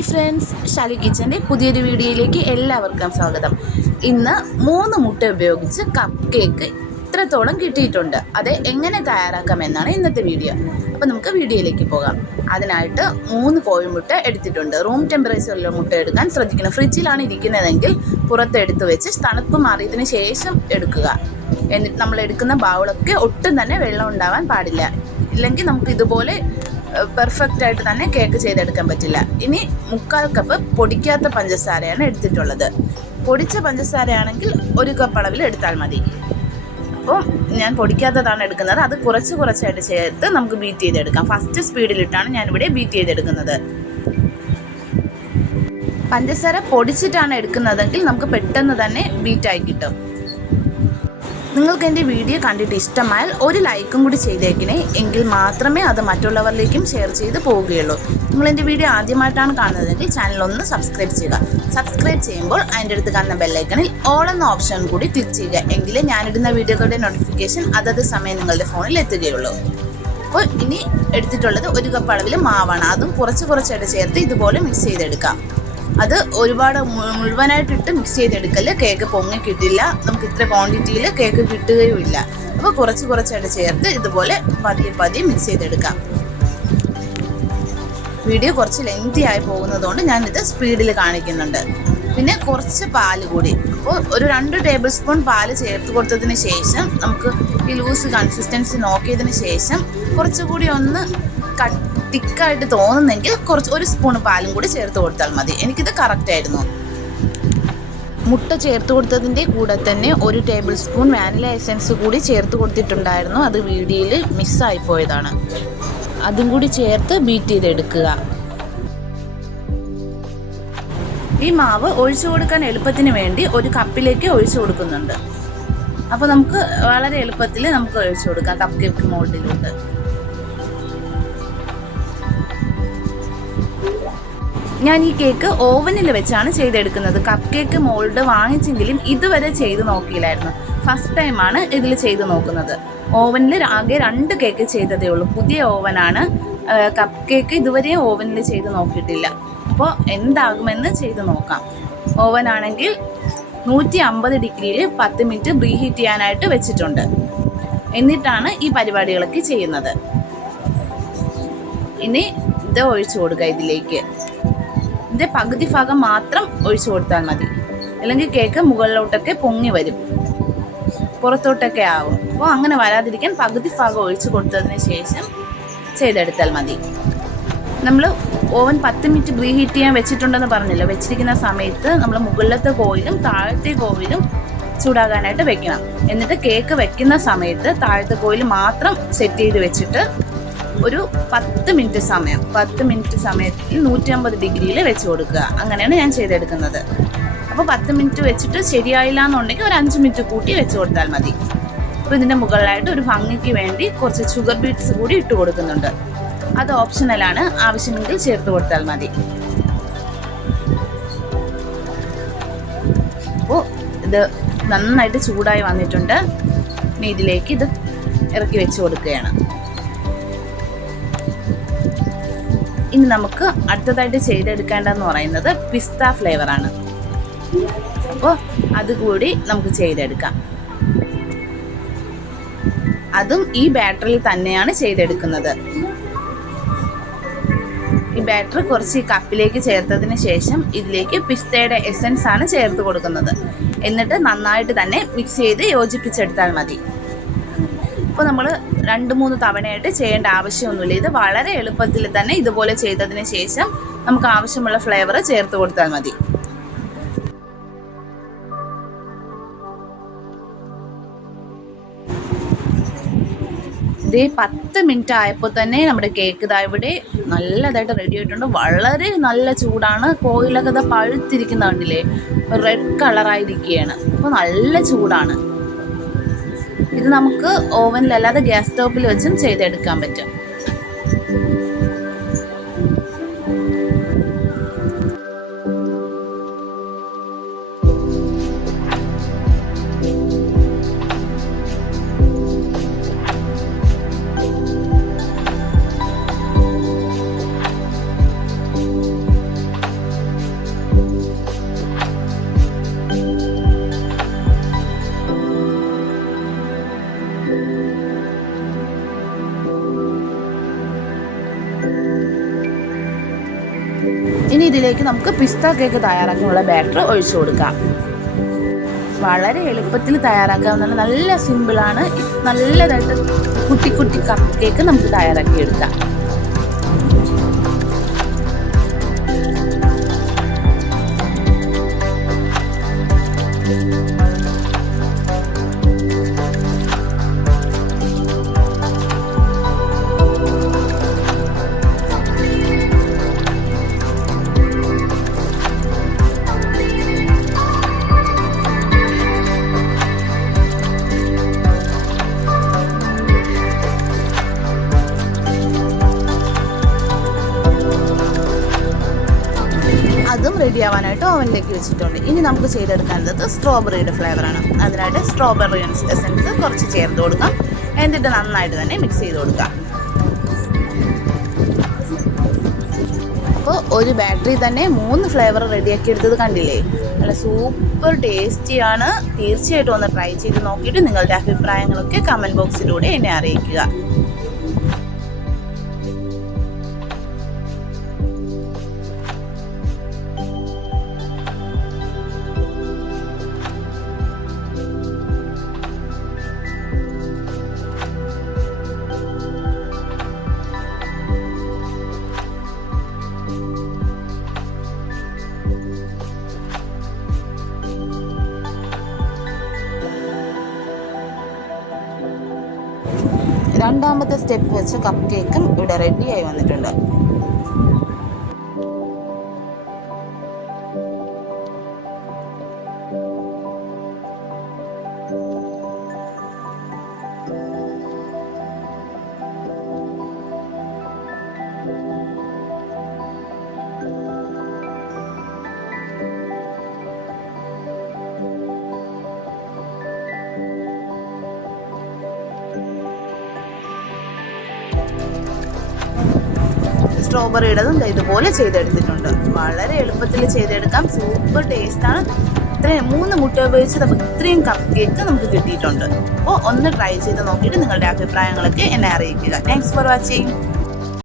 Hi friends, Shali കിച്ചൻ്റെ പുതിയൊരു വീഡിയോയിലേക്ക് എല്ലാവർക്കും സ്വാഗതം. ഇന്ന് 3 മുട്ട ഉപയോഗിച്ച് കപ്പ് കേക്ക് ഇത്രത്തോളം കിട്ടിയിട്ടുണ്ട്. അത് എങ്ങനെ തയ്യാറാക്കാമെന്നാണ് ഇന്നത്തെ വീഡിയോ. അപ്പോൾ നമുക്ക് വീഡിയോയിലേക്ക് പോകാം. അതിനായിട്ട് 3 കോഴിമുട്ട എടുത്തിട്ടുണ്ട്. റൂം ടെമ്പറേച്ചറിലുള്ള മുട്ട എടുക്കാൻ ശ്രദ്ധിക്കണം. ഫ്രിഡ്ജിലാണ് ഇരിക്കുന്നതെങ്കിൽ പുറത്തെടുത്ത് വെച്ച് തണുപ്പ് മാറിയതിന് ശേഷം എടുക്കുക. എന്നിട്ട് നമ്മൾ എടുക്കുന്ന ബൗളൊക്കെ ഒട്ടും തന്നെ വെള്ളം ഉണ്ടാവാൻ പാടില്ല. ഇല്ലെങ്കിൽ നമുക്ക് ഇതുപോലെ പെർഫെക്റ്റ് ആയിട്ട് തന്നെ കേക്ക് ചെയ്തെടുക്കാൻ പറ്റില്ല. ഇനി 1/4 കപ്പ് പൊടിക്കാത്ത പഞ്ചസാരയാണ് എടുത്തിട്ടുള്ളത്. പൊടിച്ച പഞ്ചസാരയാണെങ്കിൽ 1 കപ്പ് അളവിൽ എടുത്താൽ മതി. അപ്പോൾ ഞാൻ പൊടിക്കാത്തതാണ് എടുക്കുന്നത്. അത് കുറച്ചായിട്ട് ചേർത്ത് നമുക്ക് ബീറ്റ് ചെയ്തെടുക്കാം. ഫസ്റ്റ് സ്പീഡിലിട്ടാണ് ഞാനിവിടെ ബീറ്റ് ചെയ്തെടുക്കുന്നത്. പഞ്ചസാര പൊടിച്ചിട്ടാണ് എടുക്കുന്നതെങ്കിൽ നമുക്ക് പെട്ടെന്ന് തന്നെ ബീറ്റായി കിട്ടും. നിങ്ങൾക്ക് എൻ്റെ വീഡിയോ കണ്ടിട്ട് ഇഷ്ടമായാൽ ഒരു ലൈക്കും കൂടി ചെയ്തേക്കണേ. എങ്കിൽ മാത്രമേ അത് മറ്റുള്ളവരിലേക്കും ഷെയർ ചെയ്ത് പോവുകയുള്ളൂ. നിങ്ങൾ എൻ്റെ വീഡിയോ ആദ്യമായിട്ടാണ് കാണുന്നതെങ്കിൽ ചാനൽ ഒന്ന് സബ്സ്ക്രൈബ് ചെയ്യുക. സബ്സ്ക്രൈബ് ചെയ്യുമ്പോൾ അതിൻ്റെ അടുത്ത് കാണുന്ന ബെല്ലൈക്കണിൽ ഓൾ എന്ന ഓപ്ഷൻ കൂടി ക്ലിക്ക് ചെയ്യുക. എങ്കിലേ ഞാനിടുന്ന വീഡിയോകളുടെ നോട്ടിഫിക്കേഷൻ അതത് സമയം നിങ്ങളുടെ ഫോണിൽ എത്തുകയുള്ളൂ. അപ്പോൾ ഇനി എടുത്തിട്ടുള്ളത് 1 കപ്പ് അളവിൽ മാവാണ്. അതും കുറച്ചായിട്ട് ചേർത്ത് ഇതുപോലെ മിക്സ് ചെയ്തെടുക്കാം. അത് ഒരുപാട് മുഴുവനായിട്ടിട്ട് മിക്സ് ചെയ്തെടുക്കല്. കേക്ക് പൊങ്ങി കിട്ടില്ല. നമുക്ക് ഇത്ര ക്വാണ്ടിറ്റിയിൽ കേക്ക് കിട്ടുകയുമില്ല. അപ്പോൾ കുറച്ചായിട്ട് ചേർത്ത് ഇതുപോലെ പതിയെ മിക്സ് ചെയ്തെടുക്കാം. വീഡിയോ കുറച്ച് ലെങ്തി ആയി പോകുന്നതുകൊണ്ട് ഞാനിത് സ്പീഡിൽ കാണിക്കുന്നുണ്ട്. പിന്നെ കുറച്ച് പാല് കൂടി. അപ്പോൾ ഒരു 2 ടേബിൾ സ്പൂൺ പാല് ചേർത്ത് കൊടുത്തതിന് ശേഷം നമുക്ക് ഈ ലൂസ് കൺസിസ്റ്റൻസി നോക്കിയതിന് ശേഷം കുറച്ചുകൂടി ഒന്ന് തിക്കായിട്ട് തോന്നുന്നെങ്കിൽ 1 സ്പൂൺ പാലും കൂടി ചേർത്ത് കൊടുത്താൽ മതി. എനിക്കിത് കറക്റ്റായിരുന്നു. മുട്ട ചേർത്ത് കൊടുത്തതിൻ്റെ കൂടെ തന്നെ 1 ടേബിൾ സ്പൂൺ വാനില എസൻസ് കൂടി ചേർത്ത് കൊടുത്തിട്ടുണ്ടായിരുന്നു. അത് വീഡിയോയിൽ മിസ്സായി പോയതാണ്. അതും കൂടി ചേർത്ത് ബീറ്റ് ചെയ്തെടുക്കുക. ഈ മാവ് ഒഴിച്ചു കൊടുക്കാൻ എളുപ്പത്തിന് വേണ്ടി 1 കപ്പിലേക്ക് ഒഴിച്ചു കൊടുക്കുന്നുണ്ട്. അപ്പോൾ നമുക്ക് വളരെ എളുപ്പത്തിൽ നമുക്ക് ഒഴിച്ചു കൊടുക്കാം കപ്പ് കേക്ക് മോൾഡിലോട്ട്. ഞാൻ ഈ കേക്ക് ഓവനിൽ വെച്ചാണ് ചെയ്തെടുക്കുന്നത്. കപ്പ് കേക്ക് മോൾഡ് വാങ്ങിച്ചെങ്കിലും ഇതുവരെ ചെയ്ത് നോക്കിയില്ലായിരുന്നു. ഫസ്റ്റ് ടൈമാണ് ഇതിൽ ചെയ്ത് നോക്കുന്നത്. ഓവനിൽ ആകെ 2 കേക്ക് ചെയ്തതേ ഉള്ളൂ. പുതിയ ഓവനാണ്. കപ്പ് കേക്ക് ഇതുവരെ ഓവനിൽ ചെയ്ത് നോക്കിയിട്ടില്ല. അപ്പോൾ എന്താകുമെന്ന് ചെയ്ത് നോക്കാം. ഓവനാണെങ്കിൽ 150 ഡിഗ്രിയിൽ 10 മിനിറ്റ് പ്രീ ഹീറ്റ് ചെയ്യാനായിട്ട് വെച്ചിട്ടുണ്ട്. എന്നിട്ടാണ് ഈ പരിപാടികളൊക്കെ ചെയ്യുന്നത്. ഇനി ഇത് ഒഴിച്ചു കൊടുക്കുക. ഇതിലേക്ക് ഇതിൻ്റെ പകുതി ഭാഗം മാത്രം ഒഴിച്ചു കൊടുത്താൽ മതി. അല്ലെങ്കിൽ കേക്ക് മുകളിലോട്ടൊക്കെ പൊങ്ങി വരും, പുറത്തോട്ടൊക്കെ ആവും. അപ്പോൾ അങ്ങനെ വരാതിരിക്കാൻ പകുതി ഭാഗം ഒഴിച്ചു കൊടുത്തതിന് ശേഷം ചെയ്തെടുത്താൽ മതി. നമ്മൾ ഓവൻ 10 മിനിറ്റ് പ്രീ ഹീറ്റ് ചെയ്യാൻ വെച്ചിട്ടുണ്ടെന്ന് പറഞ്ഞല്ലോ. വെച്ചിരിക്കുന്ന സമയത്ത് നമ്മൾ മുകളിലത്തെ കോയിലും താഴത്തെ കോയിലും ചൂടാകാനായിട്ട് വെക്കണം. എന്നിട്ട് കേക്ക് വെക്കുന്ന സമയത്ത് താഴത്തെ കോയിൽ മാത്രം സെറ്റ് ചെയ്ത് വെച്ചിട്ട് ഒരു 10 മിനിറ്റ് സമയത്തിൽ 150 ഡിഗ്രിയിൽ വെച്ച് കൊടുക്കുക. അങ്ങനെയാണ് ഞാൻ ചെയ്തെടുക്കുന്നത്. അപ്പോൾ 10 മിനിറ്റ് വെച്ചിട്ട് ശരിയായില്ല എന്നുണ്ടെങ്കിൽ ഒരു 5 മിനിറ്റ് കൂട്ടി വെച്ച് കൊടുത്താൽ മതി. അപ്പോൾ ഇതിൻ്റെ മുകളിലായിട്ട് ഒരു ഭംഗിക്ക് വേണ്ടി കുറച്ച് ഷുഗർ ബീറ്റ്സ് കൂടി ഇട്ട് കൊടുക്കുന്നുണ്ട്. അത് ഓപ്ഷണലാണ്. ആവശ്യമെങ്കിൽ ചേർത്ത് കൊടുത്താൽ മതി. അപ്പോൾ ഇത് നന്നായിട്ട് ചൂടായി വന്നിട്ടുണ്ട്. ഇനി ഇതിലേക്ക് ഇത് ഇറക്കി വെച്ച് കൊടുക്കുകയാണ്. ഇനി നമുക്ക് അടുത്തതായിട്ട് ചെയ്തെടുക്കേണ്ടതെന്ന് പറയുന്നത് പിസ്ത ഫ്ലേവറാണ്. അപ്പോൾ അതുകൂടി നമുക്ക് ചെയ്തെടുക്കാം. അതും ഈ ബാറ്ററിൽ തന്നെയാണ് ചെയ്തെടുക്കുന്നത്. ഈ ബാറ്റർ കുറച്ച് ഈ കപ്പിലേക്ക് ചേർത്തതിന് ശേഷം ഇതിലേക്ക് പിസ്തയുടെ എസൻസ് ആണ് ചേർത്ത് കൊടുക്കുന്നത്. എന്നിട്ട് നന്നായിട്ട് തന്നെ മിക്സ് ചെയ്ത് യോജിപ്പിച്ചെടുത്താൽ മതി. അപ്പോൾ നമ്മൾ 2-3 തവണയായിട്ട് ചെയ്യേണ്ട ആവശ്യമൊന്നുമില്ല. ഇത് വളരെ എളുപ്പത്തിൽ തന്നെ ഇതുപോലെ ചെയ്തതിന് ശേഷം നമുക്ക് ആവശ്യമുള്ള ഫ്ലേവർ ചേർത്ത് കൊടുത്താൽ മതി. ഇത് 10 മിനിറ്റ് ആയപ്പോൾ തന്നെ നമ്മുടെ കേക്ക് ഇതാ ഇവിടെ നല്ലതായിട്ട് റെഡി ആയിട്ടുണ്ട്. വളരെ നല്ല ചൂടാണ്. കോയിലൊക്കെ പഴുത്തിരിക്കുന്ന കണ്ടില്ലേ, റെഡ് കളറായിരിക്കുകയാണ്. അപ്പോൾ നല്ല ചൂടാണ്. ഇത് നമുക്ക് ഓവനിലല്ലാതെ ഗ്യാസ് സ്റ്റോപ്പിൽ വെച്ചും ചെയ്തെടുക്കാൻ പറ്റും. ഇനി ഇതിലേക്ക് നമുക്ക് പിസ്ത കേക്ക് തയ്യാറാക്കാനുള്ള ബാറ്റർ ഒഴിച്ചു കൊടുക്കാം. വളരെ എളുപ്പത്തിൽ തയ്യാറാക്കാവുന്ന നല്ല സിമ്പിളാണ്. നല്ലതായിട്ട് കുട്ടി കുട്ടി കപ്പ് കേക്ക് നമുക്ക് തയ്യാറാക്കിയെടുക്കാം. അതും റെഡി ആവാനായിട്ട് ഓവനിലേക്ക് വെച്ചിട്ടുണ്ട്. ഇനി നമുക്ക് ചെയ്തെടുക്കേണ്ടത് സ്ട്രോബെറിയുടെ ഫ്ലേവറാണ്. അതിനായിട്ട് സ്ട്രോബെറി എസൻസ് കുറച്ച് ചേർത്ത് കൊടുക്കാം. എന്നിട്ട് നന്നായിട്ട് തന്നെ മിക്സ് ചെയ്ത് കൊടുക്കാം. അപ്പോൾ ഒരു ബാറ്ററി തന്നെ 3 ഫ്ലേവർ റെഡിയാക്കി എടുത്തത് കണ്ടില്ലേ? നല്ല സൂപ്പർ ടേസ്റ്റിയാണ്. തീർച്ചയായിട്ടും ഒന്ന് ട്രൈ ചെയ്ത് നോക്കിയിട്ട് നിങ്ങളുടെ അഭിപ്രായങ്ങളൊക്കെ കമൻറ്റ് ബോക്സിലൂടെ എന്നെ അറിയിക്കുക. രണ്ടാമത്തെ സ്റ്റെപ്പ് വെച്ച് കപ്പ് കേക്കും ഇവിടെ റെഡിയായി വന്നിട്ടുണ്ട്. സ്ട്രോബെറിയുടേതും ഇതുപോലെ ചെയ്തെടുത്തിട്ടുണ്ട്. വളരെ എളുപ്പത്തിൽ ചെയ്തെടുക്കാം. സൂപ്പർ ടേസ്റ്റാണ്. ഇത്രയും 3 മുട്ട ഉപയോഗിച്ച് നമുക്ക് ഇത്രയും കപ്പ് കേക്ക് നമുക്ക് കിട്ടിയിട്ടുണ്ട്. അപ്പോൾ ഒന്ന് ട്രൈ ചെയ്ത് നോക്കിയിട്ട് നിങ്ങളുടെ അഭിപ്രായങ്ങളൊക്കെ എന്നെ അറിയിക്കുക. Thanks for watching.